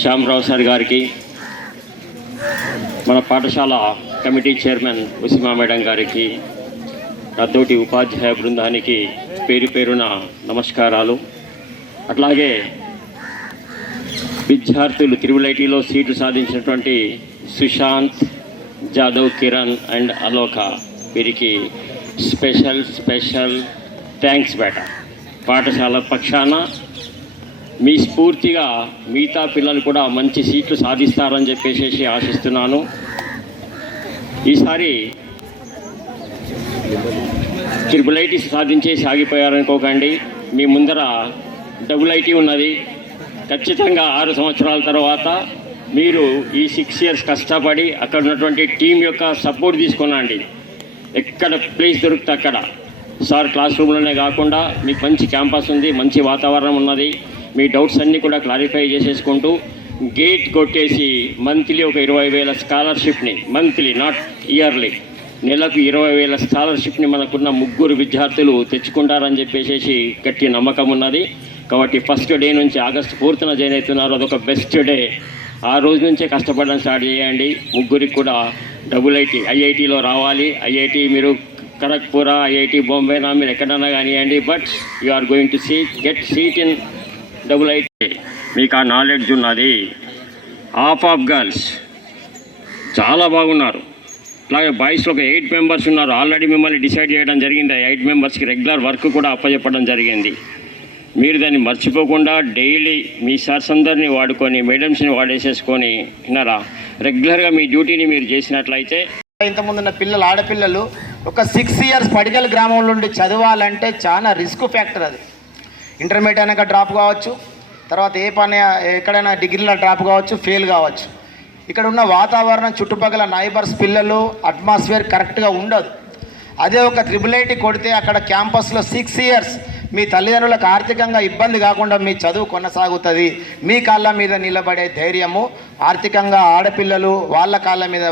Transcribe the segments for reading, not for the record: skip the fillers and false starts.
Shyamrao sir గారికి, మన పాఠశాల కమిటీ చైర్మన్ ఉసిమా మేడం గారికి, నాతోటి ఉపాధ్యాయ బృందానికి పేరు పేరున నమస్కారాలు. అట్లాగే విద్యార్థులు త్రిబుల్ సీట్లు సాధించినటువంటి సుశాంత్, జాదవ్, కిరణ్ అండ్ అలోక, వీరికి స్పెషల్ థ్యాంక్స్ బేట. పాఠశాల పక్షాన మీ స్ఫూర్తిగా మిగతా పిల్లలు కూడా మంచి సీట్లు సాధిస్తారని చెప్పేసి ఆశిస్తున్నాను. ఈసారి త్రిబుల్ ఐటీ సాధించేసి ఆగిపోయారనుకోకండి, మీ ముందర డబుల్ ఐటీ ఉన్నది. ఖచ్చితంగా 6 సంవత్సరాల తర్వాత మీరు ఈ 6 years కష్టపడి అక్కడ ఉన్నటువంటి టీం యొక్క సపోర్ట్ తీసుకునండి. ఎక్కడ ప్లేస్ దొరికితే అక్కడ సార్ క్లాస్ రూమ్లోనే కాకుండా మీకు మంచి క్యాంపస్ ఉంది, మంచి వాతావరణం ఉన్నది. మీ డౌట్స్ అన్నీ కూడా క్లారిఫై చేసేసుకుంటూ గేట్ కొట్టేసి మంత్లీ ఒక 20,000 స్కాలర్షిప్ని, మంత్లీ నాట్ ఇయర్లీ, నెలకు 20,000 స్కాలర్షిప్ని మనకున్న 3 విద్యార్థులు తెచ్చుకుంటారని చెప్పేసి గట్టి నమ్మకం ఉన్నది. కాబట్టి ఫస్ట్ డే నుంచి ఆగస్టు 4th జాయిన్ అవుతున్నారు, అదొక బెస్ట్ డే. ఆ రోజు నుంచే కష్టపడడం స్టార్ట్ చేయండి. 3 కూడా డబుల్ ఐఐటీలో రావాలి. ఐఐటీ మీరు ఖరగ్పూర్, ఐఐటీ బాంబేనా, మీరు ఎక్కడన్నా కానివ్వండి, but you are going to get seat in double IT. మీకు ఆ నాలెడ్జ్ ఉన్నది. హాఫ్ ఆఫ్ గర్ల్స్ చాలా బాగున్నారు. అలాగే బాయ్స్లో ఒక 8 members ఉన్నారు. ఆల్రెడీ మిమ్మల్ని డిసైడ్ చేయడం జరిగింది. 8 members రెగ్యులర్ వర్క్ కూడా అప్పచెప్పడం జరిగింది. మీరు దాన్ని మర్చిపోకుండా డైలీ మీ సార్స్ అందరినీ వాడుకొని, మేడమ్స్ని వాడేసేసుకొని, విన్నారా, రెగ్యులర్గా మీ డ్యూటీని మీరు చేసినట్లయితే. ఇంతకుముందున్న పిల్లలు, ఆడపిల్లలు ఒక 6 years పడిగల్ గ్రామం నుండి చదవాలంటే చాలా రిస్క్ ఫ్యాక్టర్. అది ఇంటర్మీడియట్ అయినాక డ్రాప్ కావచ్చు, తర్వాత ఏ పని ఎక్కడైనా డిగ్రీలో డ్రాప్ కావచ్చు, ఫెయిల్ కావచ్చు. ఇక్కడ ఉన్న వాతావరణం, చుట్టుపక్కల నైబర్స్, పిల్లలు, అట్మాస్ఫియర్ కరెక్ట్గా ఉండదు. అదే ఒక త్రిబుల్ ఐటీ కొడితే అక్కడ క్యాంపస్లో 6 years మీ తల్లిదండ్రులకు ఆర్థికంగా ఇబ్బంది కాకుండా మీ చదువు కొనసాగుతుంది. మీ కాళ్ళ మీద నిలబడే ధైర్యము, ఆర్థికంగా ఆడపిల్లలు వాళ్ళ కాళ్ళ మీద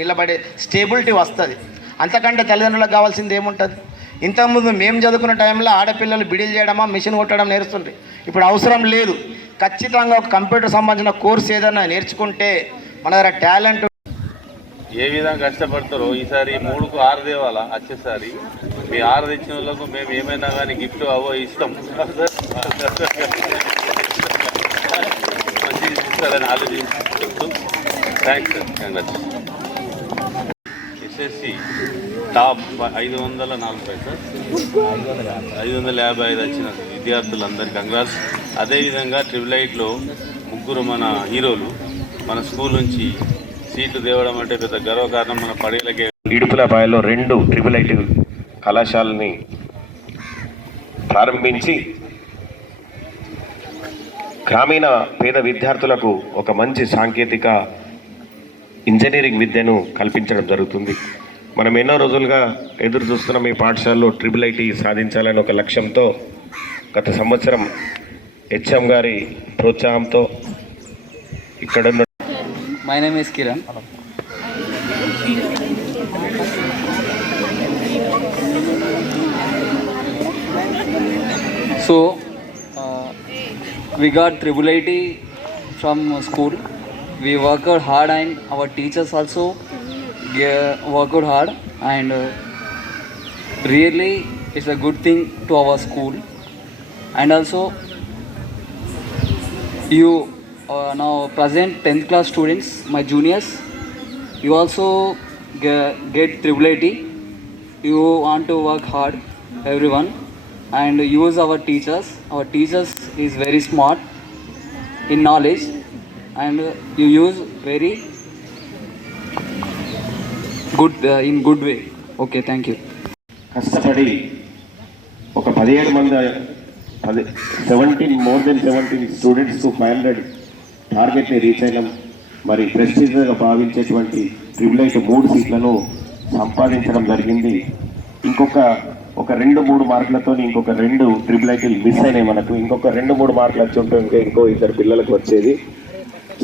నిలబడే స్టేబిలిటీ వస్తుంది. అంతకంటే తల్లిదండ్రులకు కావాల్సింది ఏముంటుంది? ఇంతకుముందు మేము చదువుకున్న టైంలో ఆడపిల్లలు బిడిల్ చేయడమా, మిషన్ కొట్టడం నేర్చుండ్రి. ఇప్పుడు అవసరం లేదు. ఖచ్చితంగా ఒక కంప్యూటర్ సంబంధించిన కోర్స్ ఏదైనా నేర్చుకుంటే మన దగ్గర టాలెంట్. ఏ విధంగా కష్టపడతారో ఈసారి 3కు 6 తేవాలా. వచ్చేసారి మీ 6 తెచ్చిన వాళ్ళకు మేము ఏమైనా కానీ గిఫ్ట్ ఇస్తాం. మంచిగా ఇస్తారని ఆలోచించి చెప్తూ thanks sir. Congratulation. SSC top 540 sir, 555 వచ్చిన విద్యార్థులందరికీ కంగ్రాట్స్. అదేవిధంగా ట్రిబుల్ ఐటీలో 3 మన హీరోలు మన స్కూల్ నుంచి సీట్లు తేవడం అంటే పెద్ద గర్వకారణం. మన పడేలకే ఇడుపులపాయలో 2 ట్రిబుల్ ఐటీ కళాశాలని ప్రారంభించి గ్రామీణ పేద విద్యార్థులకు ఒక మంచి సాంకేతిక ఇంజనీరింగ్ విద్యను కల్పించడం జరుగుతుంది. మనం ఎన్నో రోజులుగా ఎదురు చూస్తున్నాం ఈ పాఠశాలలో ట్రిబుల్ ఐటీ సాధించాలని ఒక లక్ష్యంతో. గత సంవత్సరం హెచ్ఎం గారి ప్రోత్సాహంతో ఇక్కడ My name is Kiran. So, we got Triple IT from school. We worked hard and our teachers also worked hard, and really it's a good thing to our school. And also, you now present 10th class students, my juniors, you also get Triple IT. You want to work hard, everyone, and use our teachers. Our teachers is very smart in knowledge, and you use very good in good way. Okay, thank you. కష్టపడి ఒక 17 మంది 17 more than 17 students to 500 టార్గెట్ని reach అయినాం. మరి ప్రెస్టీజ్గా భావించేటువంటి triple IT 3 సీట్లను సంపాదించడం జరిగింది. ఇంకొక 2-3 మార్కులతో ఇంకొక 2 ట్రిబుల్ ఐటీలు మిస్ అయినాయి. మనకు ఇంకొక 2-3 మార్కులు వచ్చి ఉంటే ఇంకో 2 పిల్లలకు వచ్చేది.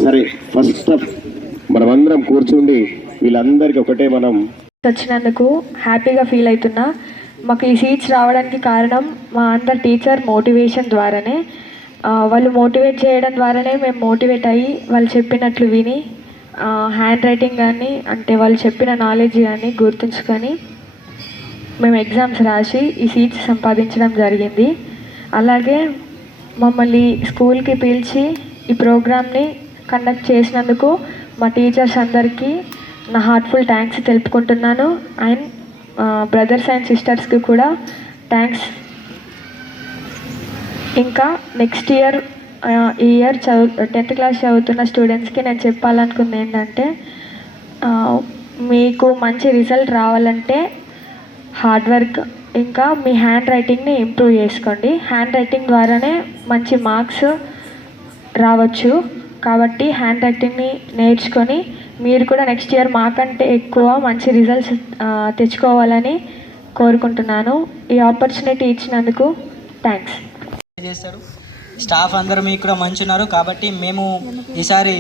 సరే, ఫస్ట్ మనమందరం కూర్చుండి వీళ్ళందరికీ ఒకటే మనం వచ్చినందుకు హ్యాపీగా ఫీల్ అవుతున్నా. మాకు ఈ సీట్స్ రావడానికి కారణం మా అందరి టీచర్ మోటివేషన్ ద్వారానే. వాళ్ళు మోటివేట్ చేయడం ద్వారానే మేము మోటివేట్ అయ్యి వాళ్ళు చెప్పినట్లు విని హ్యాండ్ రైటింగ్ కానీ అంటే వాళ్ళు చెప్పిన నాలెడ్జ్ కానీ గుర్తుంచుకొని మేము ఎగ్జామ్స్ రాసి ఈ సీట్స్ సంపాదించడం జరిగింది. అలాగే మమ్మల్ని స్కూల్కి పిలిచి ఈ ప్రోగ్రామ్ని కండక్ట్ చేసినందుకు మా టీచర్స్ అందరికీ నా హార్ట్ఫుల్ థ్యాంక్స్ తెలుపుకుంటున్నాను. అండ్ బ్రదర్స్ అండ్ సిస్టర్స్కి కూడా థ్యాంక్స్. ఇంకా నెక్స్ట్ ఇయర్ ఈ ఇయర్ 10th క్లాస్ చదువుతున్న స్టూడెంట్స్కి నేను చెప్పాలనుకుంది ఏంటంటే మీకు మంచి రిజల్ట్ రావాలంటే హార్డ్ వర్క్ ఇంకా మీ హ్యాండ్ రైటింగ్ని ఇంప్రూవ్ చేసుకోండి. హ్యాండ్ రైటింగ్ ద్వారానే మంచి మార్క్స్ రావచ్చు. కాబట్టి హ్యాండ్ రైటింగ్ని నేర్చుకొని మీరు కూడా నెక్స్ట్ ఇయర్ మాకంటే ఎక్కువ మంచి రిజల్ట్స్ తెచ్చుకోవాలని కోరుకుంటున్నాను. ఈ ఆపర్చునిటీ ఇచ్చినందుకు థ్యాంక్స్. చేస్తారు స్టాఫ్ అందరూ మీకు కూడా మంచి ఉన్నారు కాబట్టి మేము ఈసారి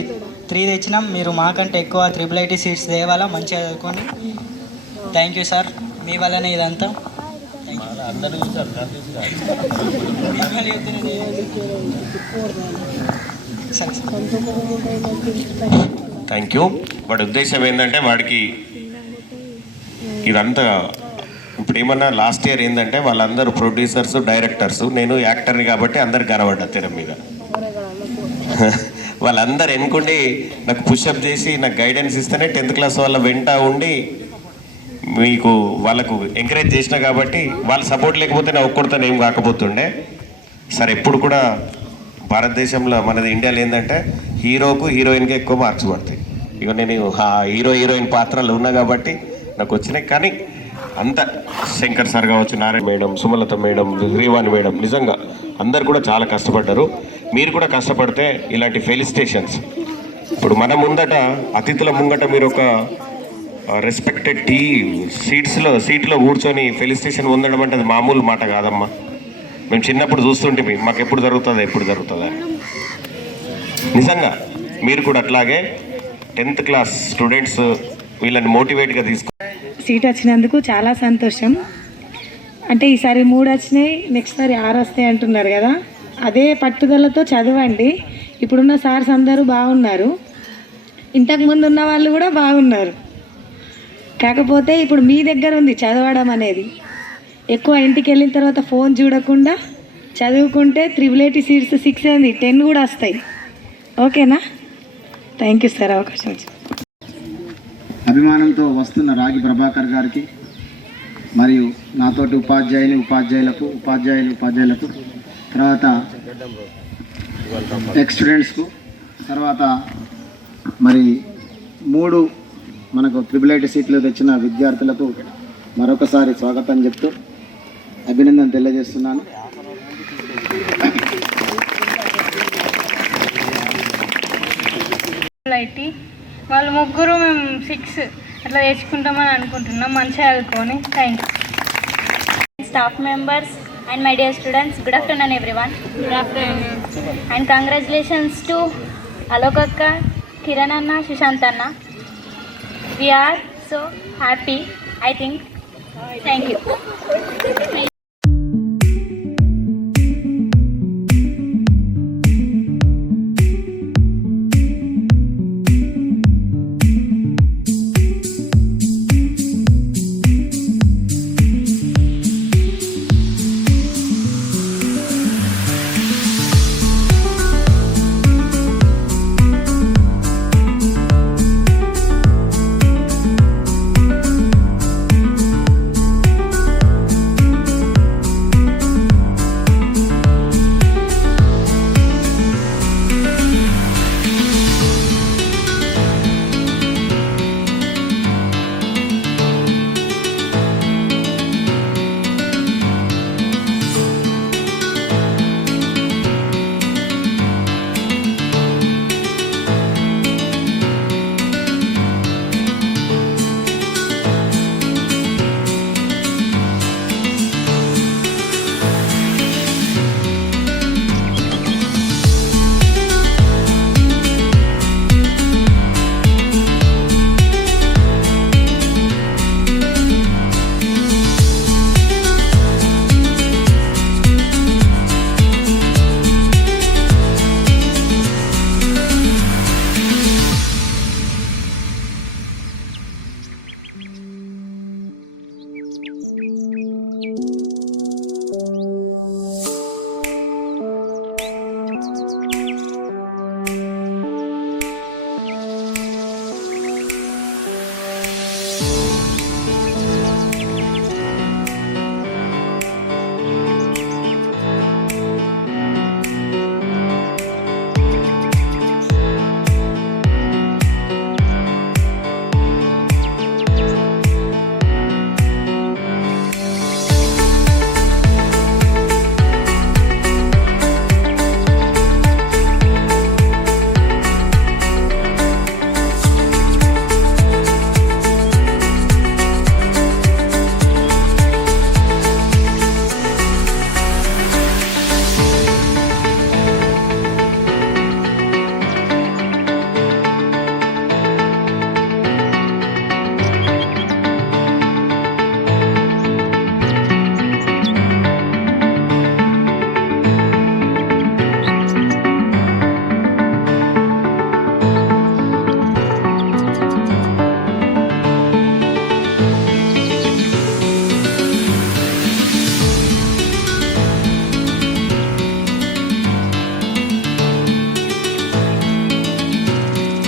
3 తెచ్చినాం. మీరు మాకంటే ఎక్కువ IIIT సీట్స్ తేవాలా, మంచిగా చదువుకొని. థ్యాంక్ యూ సార్, మీ వల్లనే ఇదంతా. Thank you. వాడి ఉద్దేశం ఏంటంటే వాడికి ఇదంతా ఇప్పుడు ఏమన్నా లాస్ట్ ఇయర్ ఏంటంటే వాళ్ళందరూ ప్రొడ్యూసర్స్ డైరెక్టర్స్, నేను యాక్టర్ని కాబట్టి అందరు గనబడ్డా తెర మీద. వాళ్ళందరూ ఎన్నుకుండి నాకు పుషప్ చేసి నాకు గైడెన్స్ ఇస్తేనే 10th క్లాస్ వాళ్ళ వెంట ఉండి మీకు వాళ్ళకు ఎంకరేజ్ చేసిన కాబట్టి వాళ్ళ సపోర్ట్ లేకపోతే నా ఒక్కడితో ఏం కాకపోతుండే. సరే, ఎప్పుడు కూడా భారతదేశంలో మనది ఇండియాలో ఏంటంటే హీరోకు హీరోయిన్కి ఎక్కువ మార్క్స్ పడతాయి. ఇక నేను హీరో హీరోయిన్ పాత్రలు ఉన్నా కాబట్టి నాకు వచ్చినాయి. కానీ అంత శంకర్ సార్ కావచ్చు, Narayana madam, Sumalatha madam, Srivani madam, నిజంగా అందరు కూడా చాలా కష్టపడ్డారు. మీరు కూడా కష్టపడితే ఇలాంటి ఫెలిసిటేషన్స్. ఇప్పుడు మన ముందట అతిథుల ముంగట మీరు ఒక రెస్పెక్టెడ్ సీట్లో కూర్చొని ఫెలిసిటేషన్ పొందడం అంటే అది మామూలు మాట కాదమ్మా. మేము చిన్నప్పుడు చూస్తుంటే మాకు ఎప్పుడు జరుగుతుందా నిజంగా మీరు కూడా అట్లాగే 10th క్లాస్ స్టూడెంట్స్ వీళ్ళని మోటివేట్గా తీసుకో. సీట్ వచ్చినందుకు చాలా సంతోషం. అంటే ఈసారి 3 వచ్చినాయి, నెక్స్ట్ సారి 6 వస్తాయి అంటున్నారు కదా, అదే పట్టుదలతో చదవండి. ఇప్పుడున్న సార్స్ అందరూ బాగున్నారు, ఇంతకుముందు ఉన్న వాళ్ళు కూడా బాగున్నారు. కాకపోతే ఇప్పుడు మీ దగ్గర ఉంది చదవడం అనేది. ఎక్కువ ఇంటికి వెళ్ళిన తర్వాత ఫోన్ చూడకుండా చదువుకుంటే IIIT సీట్స్ 6 అయింది 10 కూడా వస్తాయి. ఓకేనా? థ్యాంక్ యూ సార్, అవకాశం వచ్చింది. అభిమానంతో వస్తున్న రాగి ప్రభాకర్ గారికి మరియు నాతోటి ఉపాధ్యాయులకు తర్వాత ఎక్స్ స్టూడెంట్స్కు తర్వాత మరి 3 మనకు IIIT సీట్లు తెచ్చిన విద్యార్థులకు మరొకసారి స్వాగతం చెప్తూ అభినందన తెలియజేస్తున్నాను. వాళ్ళు ముగ్గురు మేము 6 అట్లా తెచ్చుకుంటామని అనుకుంటున్నాం. మంచిగా చదువుకొని. Thank you. Staff members and my dear students, good afternoon everyone. Good afternoon. And congratulations to Alok akka, Kiran anna, Sushant anna. We are so happy, I think. Thank you.